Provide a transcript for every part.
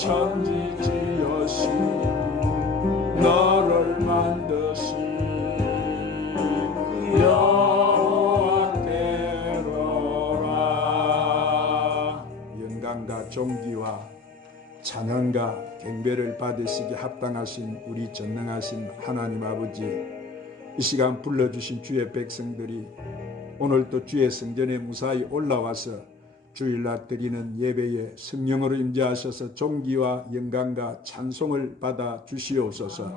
천지 지으신 너를 만드신 여호와께로라. 영광과 존귀와 찬양과 경배를 받으시기 합당하신 우리 전능하신 하나님 아버지, 이 시간 불러주신 주의 백성들이 오늘도 주의 성전에 무사히 올라와서 주일날 드리는 예배에 성령으로 임재하셔서 존귀와 영광과 찬송을 받아 주시옵소서.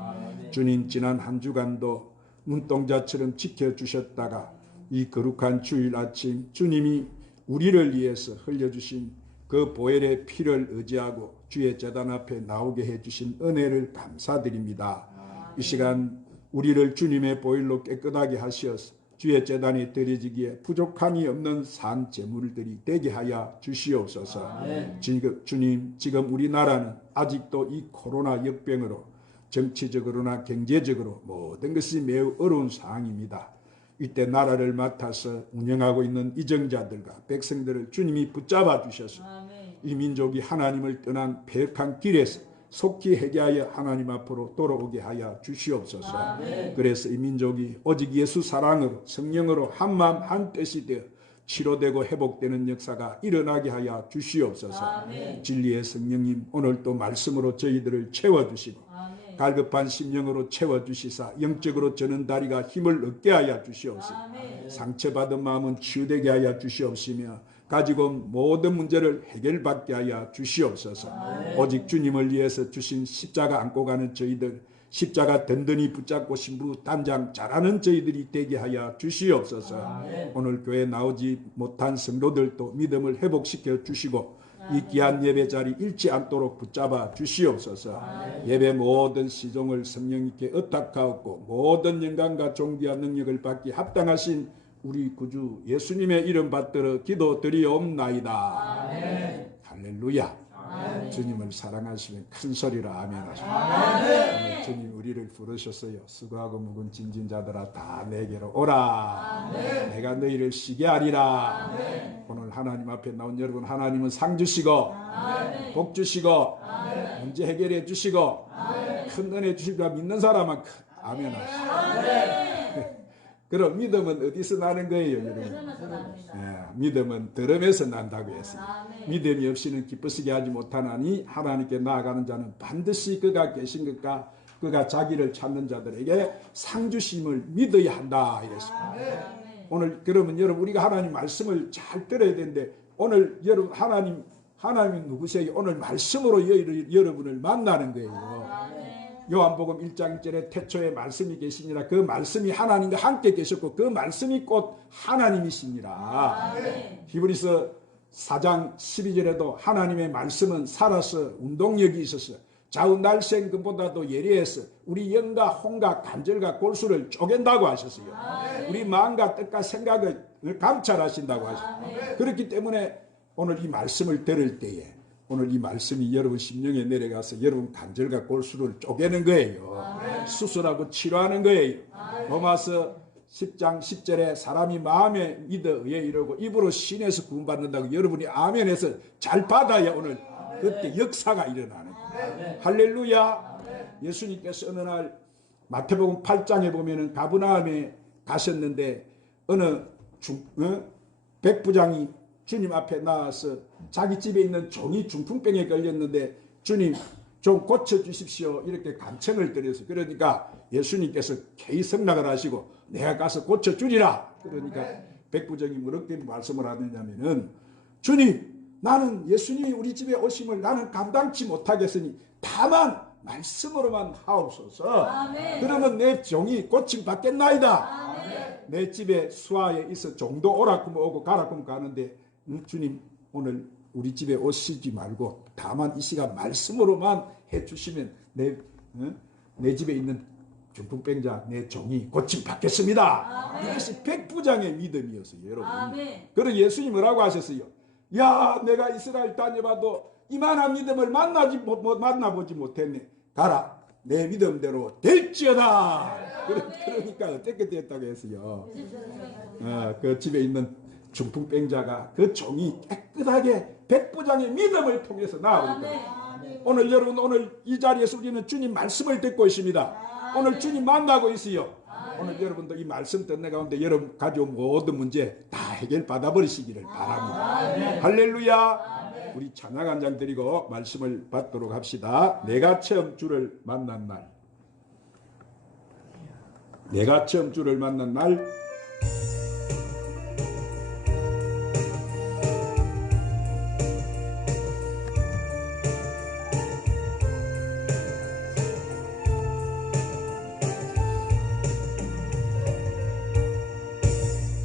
주님, 지난 한 주간도 눈동자처럼 지켜주셨다가 이 거룩한 주일 아침 주님이 우리를 위해서 흘려주신 그 보혈의 피를 의지하고 주의 제단 앞에 나오게 해주신 은혜를 감사드립니다. 이 시간 우리를 주님의 보혈로 깨끗하게 하시어서 주의 제단에 드려지기에 부족함이 없는 산 제물들이 되게 하여 주시옵소서. 주님, 지금 우리나라는 아직도 이 코로나 역병으로 정치적으로나 경제적으로 모든 것이 매우 어려운 상황입니다. 이때 나라를 맡아서 운영하고 있는 이정자들과 백성들을 주님이 붙잡아 주셔서 이 민족이 하나님을 떠난 패역한 길에서 속히 회개하여 하나님 앞으로 돌아오게 하여 주시옵소서. 그래서 이 민족이 오직 예수 사랑으로 성령으로 한마음 한뜻이 되어 치료되고 회복되는 역사가 일어나게 하여 주시옵소서. 진리의 성령님, 오늘도 말씀으로 저희들을 채워주시고 갈급한 심령으로 채워주시사 영적으로 저는 다리가 힘을 얻게 하여 주시옵소서. 상처받은 마음은 치유되게 하여 주시옵시며 가지고 온 모든 문제를 해결받게 하여 주시옵소서. 오직 주님을 위해서 주신 십자가 안고 가는 저희들, 십자가 든든히 붙잡고 신부 단장 잘하는 저희들이 되게 하여 주시옵소서. 오늘 교회 나오지 못한 성도들도 믿음을 회복시켜 주시고 이 귀한 예배 자리 잃지 않도록 붙잡아 주시옵소서. 예배 모든 시종을 성령님께 의탁하옵고 모든 영광과 존귀와 능력을 받기 합당하신 우리 구주 예수님의 이름 받들어 기도드리옵나이다. 할렐루야. 주님을 사랑하시면 큰 소리로 아멘 하십니다. 주님 우리를 부르셨어요. 수고하고 묵은 짐진 자들아 다 내게로 오라. 내가 너희를 쉬게 하리라. 오늘 하나님 앞에 나온 여러분, 하나님은 상 주시고 복 주시고 문제 해결해 주시고 큰 은혜 주시고 믿는 사람은 아멘 하십니다. 그럼 믿음은 어디서 나는 거예요, 여러분? 믿음은 들음에서 난다고 했어요. 믿음이 없이는 기쁘시게 하지 못하나니 하나님께 나아가는 자는 반드시 그가 계신 것과 그가 자기를 찾는 자들에게 상 주심을 믿어야 한다 이랬습니다. 오늘 그러면 여러분 우리가 하나님 말씀을 잘 들어야 되는데 오늘 여러분 하나님이 누구세요? 오늘 말씀으로 여러분을 만나는 거예요. 요한복음 1장 1절에 태초에 말씀이 계시니라. 그 말씀이 하나님과 함께 계셨고 그 말씀이 곧 하나님이시니라. 히브리서 4장 12절에도 하나님의 말씀은 살아서 운동력이 있어서 좌우 날생금보다도 예리해서 우리 영과 혼과 관절과 골수를 쪼갠다고 하셨어요. 우리 마음과 뜻과 생각을 감찰하신다고 하셨어요. 그렇기 때문에 오늘 이 말씀을 들을 때에 오늘 이 말씀이 여러분 심령에 내려가서 여러분 관절과 골수를 쪼개는 거예요. 수술하고 치료하는 거예요. 로마서 10장 10절에 사람이 마음에 믿어 의에 이르고 입으로 신에서 구원받는다고 여러분이 아멘해서 잘 받아야 오늘 그때 역사가 일어나는 거예요. 할렐루야. 예수님께서 어느 날 마태복음 8장에 보면은 가브나움에 가셨는데 어느 백부장이 주님 앞에 나와서 자기 집에 있는 종이 중풍병에 걸렸는데 주님 좀 고쳐주십시오 이렇게 간청을 드려서 그러니까 예수님께서 개의 성락을 하시고 내가 가서 고쳐주리라. 그러니까 백부장이 뭐렇게 말씀을 하느냐면은 주님 나는 예수님이 우리 집에 오심을 나는 감당치 못하겠으니 다만 말씀으로만 하옵소서. 그러면 내 종이 고침 받겠나이다. 내 집에 수하에 있어 종도 오라쿠면 오고 가라쿠면 가는데 주님 오늘 우리 집에 오시지 말고 다만 이 시간 말씀으로만 해주시면 내 집에 있는 중풍병자 내 종이 고침 받겠습니다. 이것이 백부장의 믿음이었어요, 여러분. 그래서 예수님이 뭐라고 하셨어요? 야, 내가 이스라엘 다녀봐도 이만한 믿음을 만나보지 못했네. 가라, 내 믿음대로 될지어다. 그러니까 어떻게 됐다고 했어요? 그 집에 있는 중풍병자가 그 종이 깨끗하게 백부장의 믿음을 통해서 나오니까 오늘 여러분, 오늘 이 자리에서 우리는 주님 말씀을 듣고 있습니다. 오늘 주님 만나고 있어요. 오늘 여러분도 이 말씀 듣는 가운데 여러분 가져온 모든 문제 다 해결받아 버리시기를 바랍니다. 할렐루야. 우리 찬양 한 장 드리고 말씀을 받도록 합시다. 내가 처음 주를 만난 날. 내가 처음 주를 만난 날.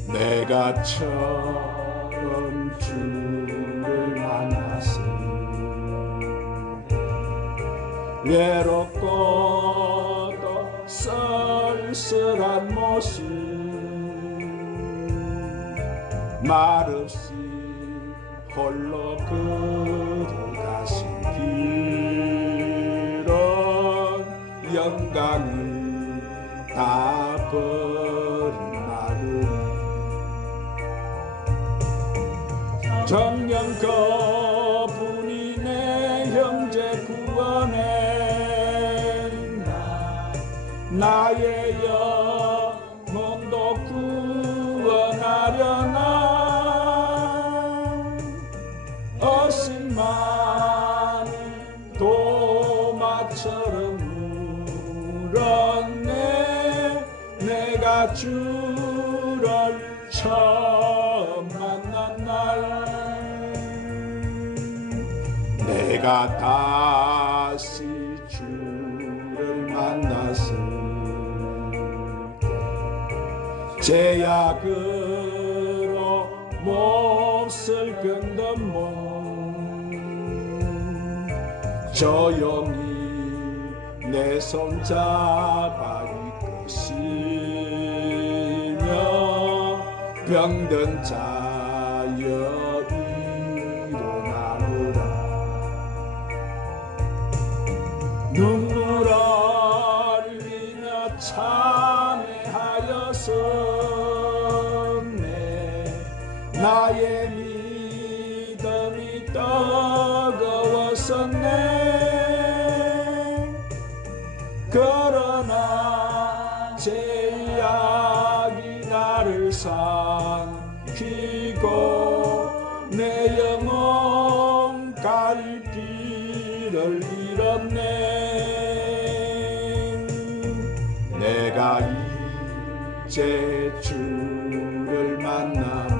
내가 처음 주를 만났을 외롭고도 쓸쓸한 모습 말없이 홀로 걸어가신 길은 영광을 다 버린 정녕 그분이 내 형제 구원해 나의 영혼도 구원하려나 어신 많은 도마처럼 울었네 내가 주를 처음 만난 날 내가 다시 주를 만났을 제약으로 몹쓸 병든 몸 조용히 내 손 잡아 이끄시며 병든 자여 일어나노라 눈물 흘리며 참회하였었네 나의 믿음이 뜨거웠었네 그러나 제약이 나를 삼키고 내 영혼 갈길을 잃었네 내가 이제 주를 만나면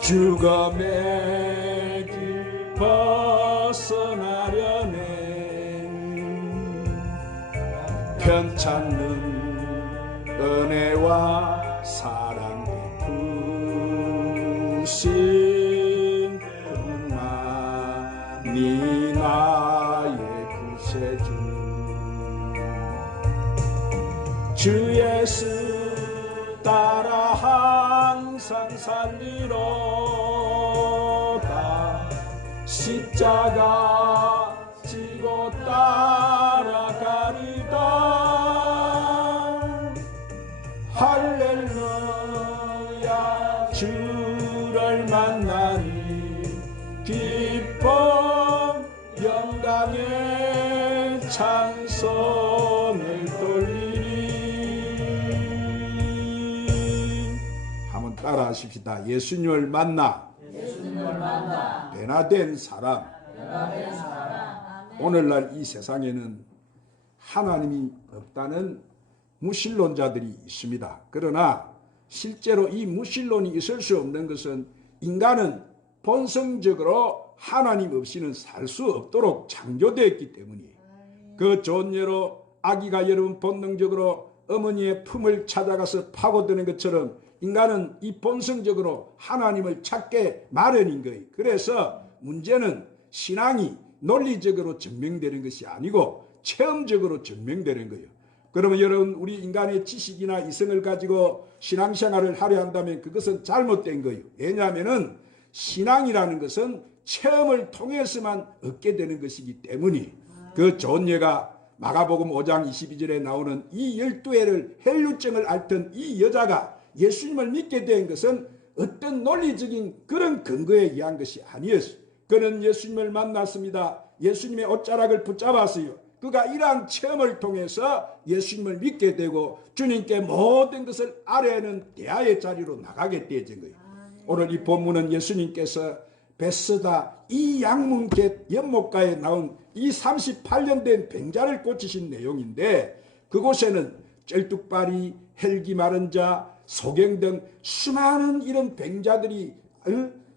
죽음의 길 벗어나려네 편찮는 은혜와 사랑 베푸신 그분만이 나의 구세주 주 예수 따라 항상 살리로다 십자가 지고 따라가리다 할렐루야 주를 만나니 기쁨 영광의 찬송을 돌리리 한번 따라 하십시다. 예수님을 만나 변화된 사람 오늘날 이 세상에는 하나님이 없다는 무신론자들이 있습니다. 그러나 실제로 이 무신론이 있을 수 없는 것은 인간은 본성적으로 하나님 없이는 살 수 없도록 창조되었기 때문이에요. 그 좋은 예로 아기가 여러분 본능적으로 어머니의 품을 찾아가서 파고드는 것처럼 인간은 이 본성적으로 하나님을 찾게 마련인 거예요. 그래서 문제는 신앙이 논리적으로 증명되는 것이 아니고 체험적으로 증명되는 거예요. 그러면 여러분 우리 인간의 지식이나 이성을 가지고 신앙생활을 하려 한다면 그것은 잘못된 거예요. 왜냐하면 신앙이라는 것은 체험을 통해서만 얻게 되는 것이기 때문에 그 좋은 예가 마가복음 5장 22절에 나오는 이 12회를 혈루증을 앓던 이 여자가 예수님을 믿게 된 것은 어떤 논리적인 그런 근거에 의한 것이 아니었어요. 그는 예수님을 만났습니다. 예수님의 옷자락을 붙잡았어요. 그가 이러한 체험을 통해서 예수님을 믿게 되고 주님께 모든 것을 아뢰는 대화의 자리로 나가게 되어진 거예요. 오늘 이 본문은 예수님께서 베스다 이 양문개 연못가에 나온 이 38년 된 병자를 고치신 내용인데, 그곳에는 쩔뚝발이, 헬기 마른 자, 소경 등 수많은 이런 병자들이,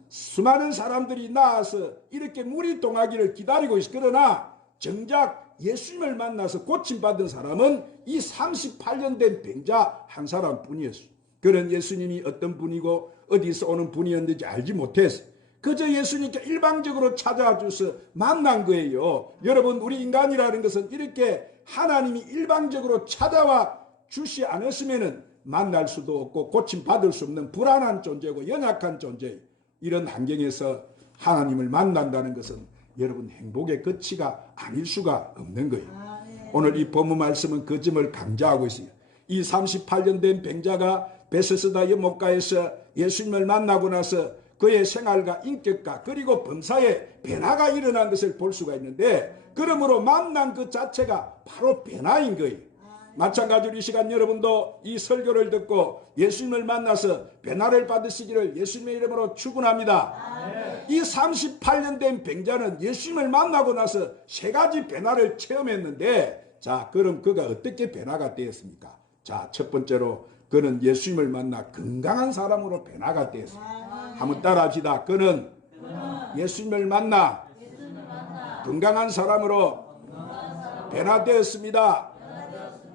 수많은 사람들이 나와서 이렇게 물이 동하기를 기다리고 있어. 그러나 정작 예수님을 만나서 고침받은 사람은 이 38년 된 병자 한 사람뿐이었어요. 그는 예수님이 어떤 분이고 어디서 오는 분이었는지 알지 못했어요. 그저 예수님께 일방적으로 찾아와 주셔서 만난 거예요. 여러분, 우리 인간이라는 것은 이렇게 하나님이 일방적으로 찾아와 주시 않았으면 만날 수도 없고 고침받을 수 없는 불안한 존재고 연약한 존재, 이런 환경에서 하나님을 만난다는 것은 여러분 행복의 끝이가 아닐 수가 없는 거예요. 오늘 이 본문 말씀은 그 점을 강조하고 있어요. 이 38년 된 병자가 베세스다 연못가에서 예수님을 만나고 나서 그의 생활과 인격과 그리고 범사에 변화가 일어난 것을 볼 수가 있는데, 그러므로 만난 그 자체가 바로 변화인 거예요. 마찬가지로 이 시간 여러분도 이 설교를 듣고 예수님을 만나서 변화를 받으시기를 예수님의 이름으로 축원합니다. 이 38년 된 병자는 예수님을 만나고 나서 세 가지 변화를 체험했는데, 자, 그럼 그가 어떻게 변화가 되었습니까? 자, 첫 번째로 그는 예수님을 만나 건강한 사람으로 변화가 되었습니다. 한번 따라합시다. 그는 예수님을 만나 건강한 사람으로 변화되었습니다.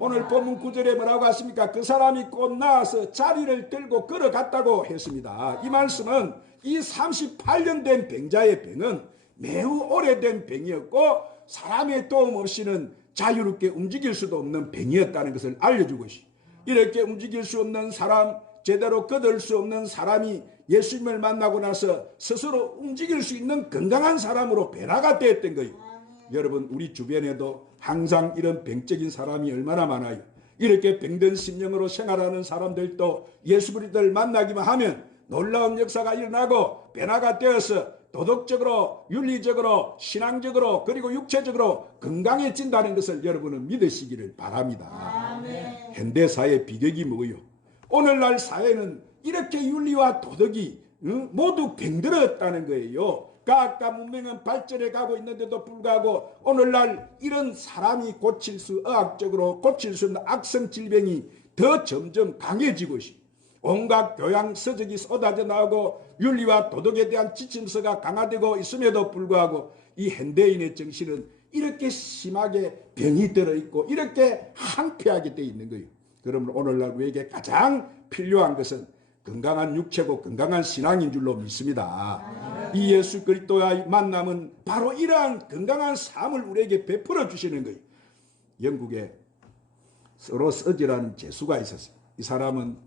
오늘 본문 9절에 뭐라고 하십니까? 그 사람이 곧 나와서 자리를 들고 걸어갔다고 했습니다. 이 말씀은 이 38년 된 병자의 병은 매우 오래된 병이었고 사람의 도움 없이는 자유롭게 움직일 수도 없는 병이었다는 것을 알려주고 있습니다. 이렇게 움직일 수 없는 사람, 제대로 걷을 수 없는 사람이 예수님을 만나고 나서 스스로 움직일 수 있는 건강한 사람으로 변화가 되었던 거예요. 여러분, 우리 주변에도 항상 이런 병적인 사람이 얼마나 많아요. 이렇게 병든 심령으로 생활하는 사람들도 예수 그리스도를 만나기만 하면 놀라운 역사가 일어나고 변화가 되어서 도덕적으로, 윤리적으로, 신앙적으로, 그리고 육체적으로 건강해진다는 것을 여러분은 믿으시기를 바랍니다. 아멘. 현대사의 비극이 뭐예요? 오늘날 사회는 이렇게 윤리와 도덕이 모두 병들었다는 거예요. 과학과 문명은 발전해 가고 있는데도 불구하고 오늘날 이런 사람이 의학적으로 고칠 수 없는 악성 질병이 더 점점 강해지고 있습니다. 온갖 교양 서적이 쏟아져 나오고 윤리와 도덕에 대한 지침서가 강화되고 있음에도 불구하고 이 현대인의 정신은 이렇게 심하게 병이 들어있고 이렇게 항폐하게 되어 있는 거예요. 그러면 오늘날 우리에게 가장 필요한 것은 건강한 육체고 건강한 신앙인 줄로 믿습니다. 이 예수 그리스도와의 만남은 바로 이러한 건강한 삶을 우리에게 베풀어 주시는 거예요. 영국에 서로서지라는 재수가 있었어요. 이 사람은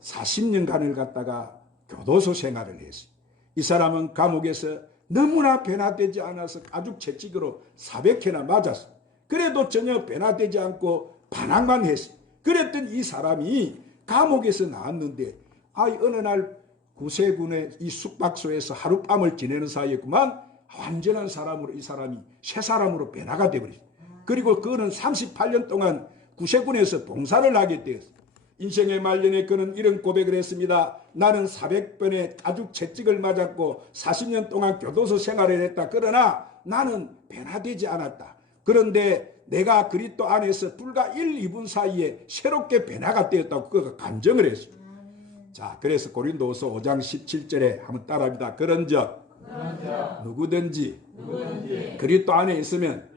40년간을 갖다가 교도소 생활을 했어요. 이 사람은 감옥에서 너무나 변화되지 않아서 가죽 채찍으로 400회나 맞았어요. 그래도 전혀 변화되지 않고 반항만 했어요. 그랬던 이 사람이 감옥에서 나왔는데 어느 날 구세군의 이 숙박소에서 하룻밤을 지내는 사이였구만 완전한 사람으로 이 사람이 새 사람으로 변화가 되어버렸어요. 그리고 그는 38년 동안 구세군에서 봉사를 하게 되었어요. 인생의 말년에 그는 이런 고백을 했습니다. 나는 400번의 가죽 채찍을 맞았고 40년 동안 교도소 생활을 했다. 그러나 나는 변화되지 않았다. 그런데 내가 그리스도 안에서 불과 1, 2분 사이에 새롭게 변화가 되었다고 그가 간증을 했어요. 자, 그래서 고린도후서 5장 17절에 한번 따라합니다. 그런즉 누구든지 그리스도 안에 있으면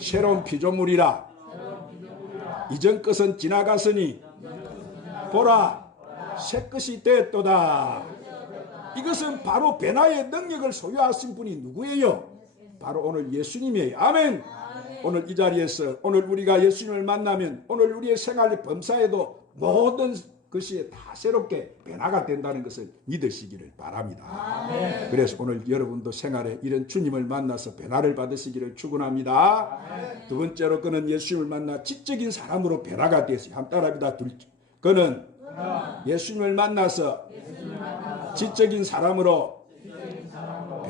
새로운 피조물이라. 이전 것은 지나갔으니 보라 새 것이 되었도다. 이것은 바로 변화의 능력을 소유하신 분이 누구예요? 바로 오늘 예수님이에요. 아멘. 오늘 이 자리에서 오늘 우리가 예수님을 만나면 오늘 우리의 생활의 범사에도 모든 것이 다 새롭게 변화가 된다는 것을 믿으시기를 바랍니다. 아멘. 그래서 오늘 여러분도 생활에 이런 주님을 만나서 변화를 받으시기를 축원합니다. 아멘. 두 번째로 그는 예수님을 만나 지적인 사람으로 변화가 되었어요. 한번 따라합니다. 그는 예수님을 만나서 지적인 사람으로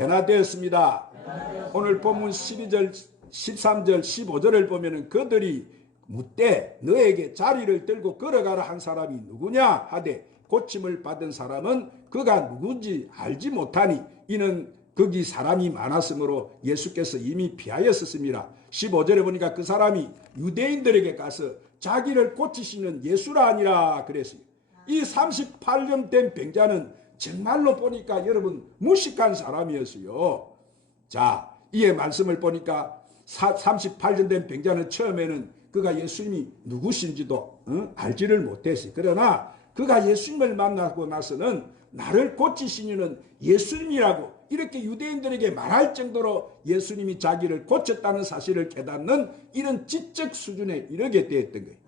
변화되었습니다. 오늘 본문 12절, 13절, 15절을 보면은 그들이 묻되 너에게 자리를 들고 걸어가라 한 사람이 누구냐 하되 고침을 받은 사람은 그가 누군지 알지 못하니 이는 거기 사람이 많았으므로 예수께서 이미 피하였었습니다. 15절에 보니까 그 사람이 유대인들에게 가서 자기를 고치시는 예수라 아니라 그랬어요. 이 38년 된 병자는 정말로 보니까 여러분 무식한 사람이었어요. 자, 이에 말씀을 보니까 38년 된 병자는 처음에는 그가 예수님이 누구신지도 알지를 못했어요. 그러나 그가 예수님을 만나고 나서는 나를 고치시는 예수님이라고 이렇게 유대인들에게 말할 정도로 예수님이 자기를 고쳤다는 사실을 깨닫는 이런 지적 수준에 이르게 되었던 거예요.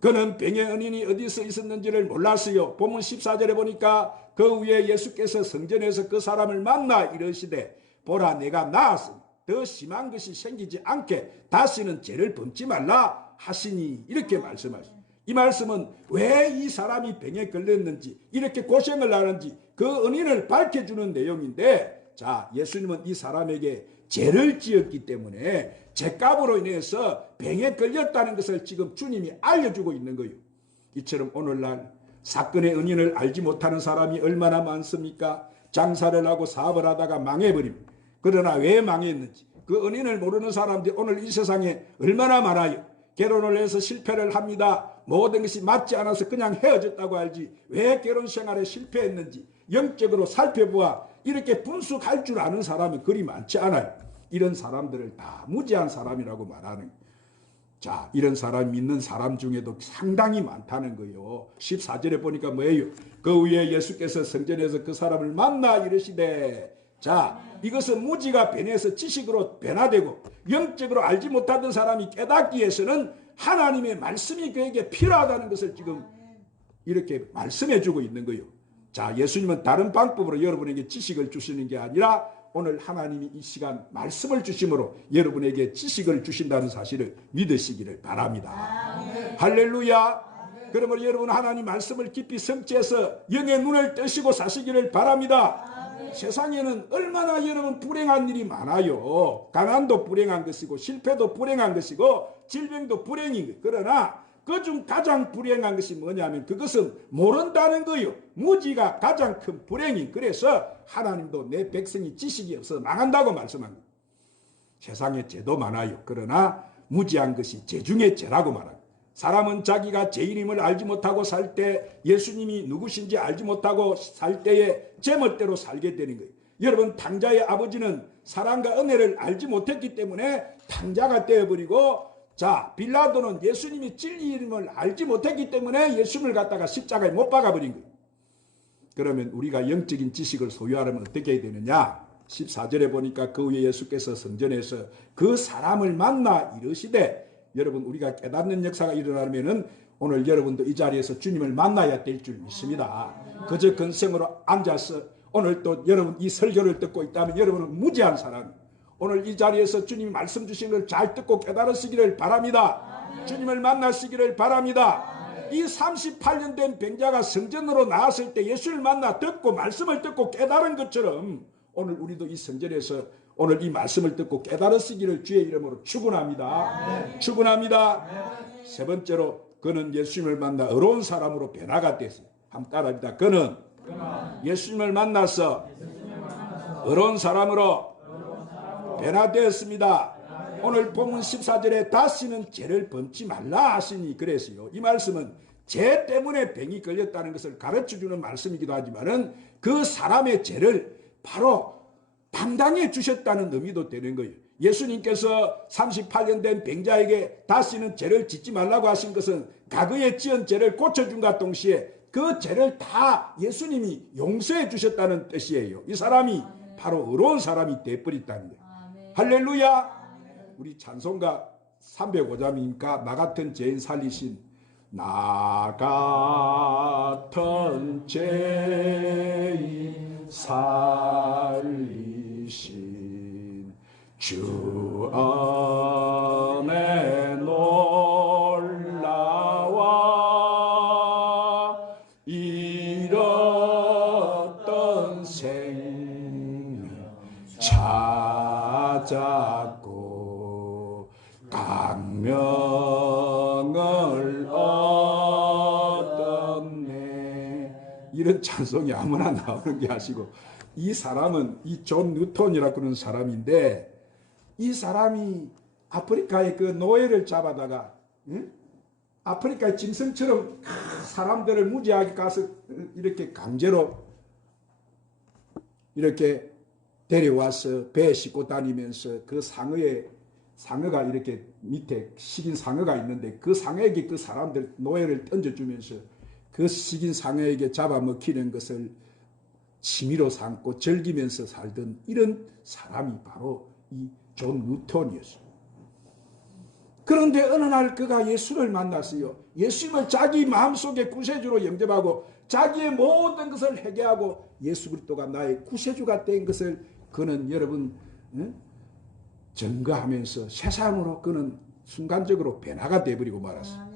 그는 병의 은인이 어디서 있었는지를 몰랐어요. 본문 14절에 보니까 그 후에 예수께서 성전에서 그 사람을 만나 이르시되 보라 내가 나았으니 더 심한 것이 생기지 않게 다시는 죄를 범지 말라 하시니 이렇게 말씀하시죠. 이 말씀은 왜 이 사람이 병에 걸렸는지 이렇게 고생을 하는지 그 은인을 밝혀주는 내용인데, 자, 예수님은 이 사람에게 죄를 지었기 때문에 죄값으로 인해서 병에 걸렸다는 것을 지금 주님이 알려주고 있는 거예요. 이처럼 오늘날 사건의 은인을 알지 못하는 사람이 얼마나 많습니까? 장사를 하고 사업을 하다가 망해버립니다. 그러나 왜 망했는지 그 은인을 모르는 사람들이 오늘 이 세상에 얼마나 많아요. 결혼을 해서 실패를 합니다. 모든 것이 맞지 않아서 그냥 헤어졌다고 알지 왜 결혼 생활에 실패했는지 영적으로 살펴보아 이렇게 분석할 줄 아는 사람이 그리 많지 않아요. 이런 사람들을 다 무지한 사람이라고 말하는 거예요. 자, 이런 사람 믿는 사람 중에도 상당히 많다는 거예요. 14절에 보니까 뭐예요? 그 후에 예수께서 성전에서 그 사람을 만나 이르시되, 자, 이것은 무지가 변해서 지식으로 변화되고 영적으로 알지 못하던 사람이 깨닫기 위해서는 하나님의 말씀이 그에게 필요하다는 것을 지금 이렇게 말씀해 주고 있는 거예요. 자, 예수님은 다른 방법으로 여러분에게 지식을 주시는 게 아니라 오늘 하나님이 이 시간 말씀을 주심으로 여러분에게 지식을 주신다는 사실을 믿으시기를 바랍니다. 할렐루야. 그러므로 여러분 하나님 말씀을 깊이 성취해서 영의 눈을 뜨시고 사시기를 바랍니다. 세상에는 얼마나 여러분 불행한 일이 많아요. 가난도 불행한 것이고 실패도 불행한 것이고 질병도 불행인 거예요. 그러나 그중 가장 불행한 것이 뭐냐면 그것은 모른다는 거예요. 무지가 가장 큰 불행인. 그래서 하나님도 내 백성이 지식이 없어서 망한다고 말씀합니다. 세상에 죄도 많아요. 그러나 무지한 것이 죄 중에 죄라고 말합니다. 사람은 자기가 죄인임을 알지 못하고 살 때, 예수님이 누구신지 알지 못하고 살 때에 제멋대로 살게 되는 거예요. 여러분, 탕자의 아버지는 사랑과 은혜를 알지 못했기 때문에 탕자가 되어버리고, 자, 빌라도는 예수님이 진리임을 알지 못했기 때문에 예수님을 갖다가 십자가에 못 박아버린 거예요. 그러면 우리가 영적인 지식을 소유하려면 어떻게 해야 되느냐? 14절에 보니까 그 후에 예수께서 성전에서 그 사람을 만나 이르시되, 여러분 우리가 깨닫는 역사가 일어나면은 오늘 여러분도 이 자리에서 주님을 만나야 될 줄 믿습니다. 그저 근성으로 앉아서 오늘 또 여러분 이 설교를 듣고 있다면 여러분은 무지한 사람. 오늘 이 자리에서 주님이 말씀 주신 걸 잘 듣고 깨달으시기를 바랍니다. 주님을 만나시기를 바랍니다. 이 38년 된 병자가 성전으로 나왔을 때 예수를 만나 듣고 말씀을 듣고 깨달은 것처럼 오늘 우리도 이 성전에서 오늘 이 말씀을 듣고 깨달으시기를 주의 이름으로 축원합니다. 축원합니다. 세 번째로 그는 예수님을 만나 의로운 사람으로 변화가 됐어요. 한번 따라합니다. 그는 예수님을 만나서 의로운 사람으로 변화되었습니다. 오늘 본문 14절에 다시는 죄를 범지 말라 하시니 그랬어요. 이 말씀은 죄 때문에 병이 걸렸다는 것을 가르쳐주는 말씀이기도 하지만은 그 사람의 죄를 바로 담당해 주셨다는 의미도 되는 거예요. 예수님께서 38년 된 병자에게 다시는 죄를 짓지 말라고 하신 것은 과거에 지은 죄를 고쳐준과 동시에 그 죄를 다 예수님이 용서해 주셨다는 뜻이에요. 이 사람이 바로 의로운 사람이 되어버렸다는 거예요. 할렐루야. 우리 찬송가 305장이니까 나 같은 죄인 살리신, 나 같은 죄인 살리신 주 안에 놀라와 잃었던 생명 잡고 강명을 얻었네. 이런 찬송이 아무나 나오는 게 아니고, 이 사람은 이 존 뉴턴이라고 그러는 사람인데, 이 사람이 아프리카의 그 노예를 잡아다가, 응? 아프리카의 짐승처럼 사람들을 무지하게 가서 이렇게 강제로 이렇게 데려와서 배에 싣고 다니면서 그 상어가 이렇게 밑에 식인 상어가 있는데 그 상어에게 그 사람들 노예를 던져주면서 그 식인 상어에게 잡아먹히는 것을 취미로 삼고 즐기면서 살던 이런 사람이 바로 이 존 뉴턴이었어요. 그런데 어느 날 그가 예수를 만났어요. 예수님을 자기 마음속에 구세주로 영접하고 자기의 모든 것을 회개하고 예수 그리스도가 나의 구세주가 된 것을 그는 여러분 증거하면서 세상으로 그는 순간적으로 변화가 되어버리고 말았어요.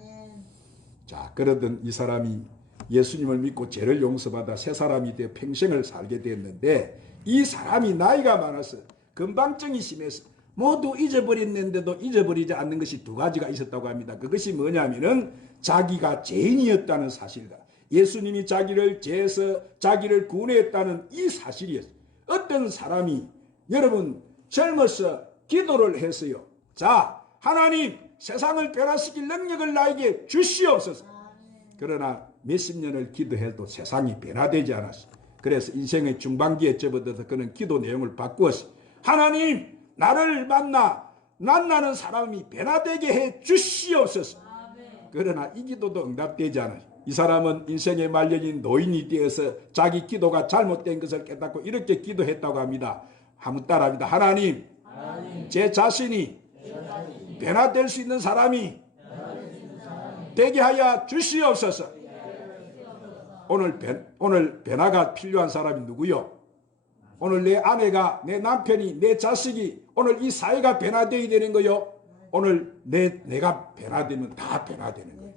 자, 그러던 이 사람이 예수님을 믿고 죄를 용서받아 새 사람이 되어 평생을 살게 됐는데, 이 사람이 나이가 많아서 건방증이 심해서 모두 잊어버렸는데도 잊어버리지 않는 것이 두 가지가 있었다고 합니다. 그것이 뭐냐면은 자기가 죄인이었다는 사실과 예수님이 자기를 죄에서 자기를 구원했다는 이 사실이었어요. 어떤 사람이 여러분 젊어서 기도를 했어요. 자, 하나님 세상을 변화시킬 능력을 나에게 주시옵소서. 그러나 몇십 년을 기도해도 세상이 변화되지 않았어요. 그래서 인생의 중반기에 접어들어서 그는 기도 내용을 바꾸었어요. 하나님 나를 만나는 사람이 변화되게 해 주시옵소서. 그러나 이 기도도 응답되지 않아요. 이 사람은 인생의 말년인 노인이 되어서 자기 기도가 잘못된 것을 깨닫고 이렇게 기도했다고 합니다. 한번 따라합니다. 하나님, 제 자신이 변화될 수 있는 사람이 되게 하여 주시옵소서. 오늘 변화가 필요한 사람이 누구요? 오늘 내 아내가, 내 남편이, 내 자식이, 오늘 이 사회가 변화되어야 되는 거요. 오늘 내가 변화되면 다 변화되는 거예요.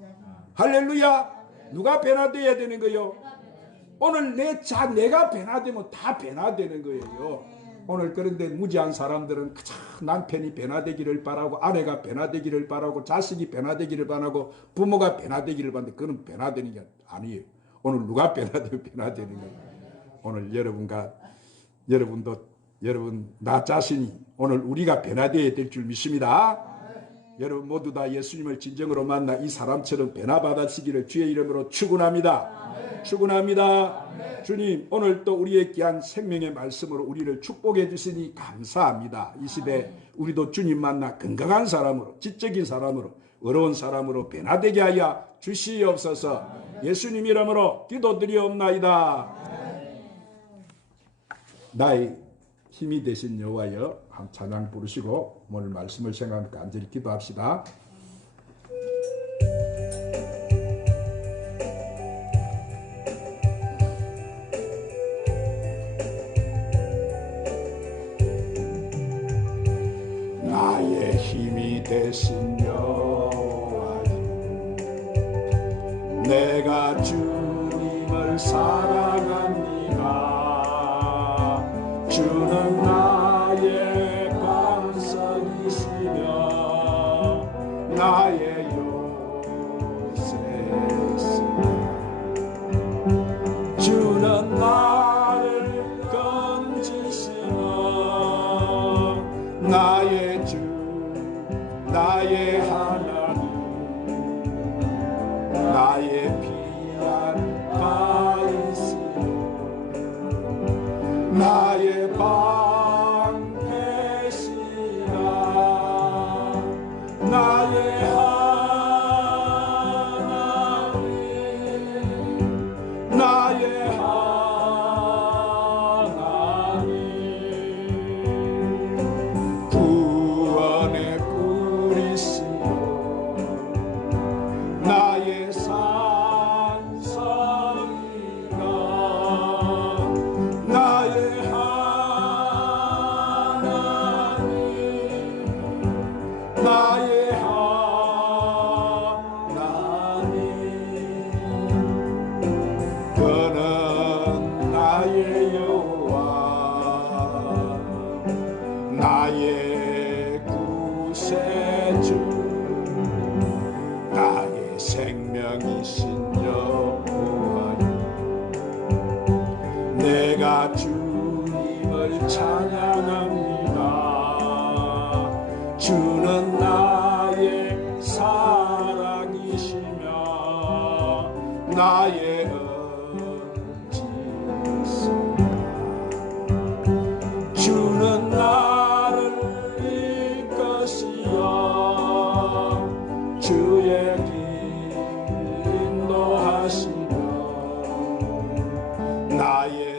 할렐루야. 누가 변화되어야 되는 거요? 오늘 내가 변화되면 다 변화되는 거예요. 오늘 그런데 무지한 사람들은 그저 남편이 변화되기를 바라고, 아내가 변화되기를 바라고, 자식이 변화되기를 바라고, 부모가 변화되기를 바라는데 그건 변화되는 게 아니에요. 오늘 누가 변화되면 변화되는 거예요. 오늘 여러분 나 자신이 오늘 우리가 변화되어야 될 줄 믿습니다. 여러분 모두 다 예수님을 진정으로 만나 이 사람처럼 변화받으시기를 주의 이름으로 축원합니다. 축원합니다. 주님, 오늘 또 우리의 귀한 생명의 말씀으로 우리를 축복해 주시니 감사합니다. 이 시대 우리도 주님 만나 건강한 사람으로, 지적인 사람으로, 어려운 사람으로 변화되게 하여 주시옵소서. 예수님 이름으로 기도드리옵나이다. 나의 힘이 되신 여호와여, 한 찬양 부르시고 오늘 말씀을 생각하며 간절히 기도합시다. 나의 힘이 되신 여호와여, 내가 주님을 사랑합니다. 주는 나의 반석이시며 나의 요새시며 주는 나를 건지시며 나의 주 나의 하나님 나의 귀한 바이시며 나의 방패시라 나의 하나님 나의 하나님 구원의 뿌리시며 나의 구세주 나의 생명이신 여호와여 내가 주님을 찬양합니다. 주는 나의 사랑이시며 나의 은지시라. 주는 나를 이끄시어 주의 길 인도하시며 나의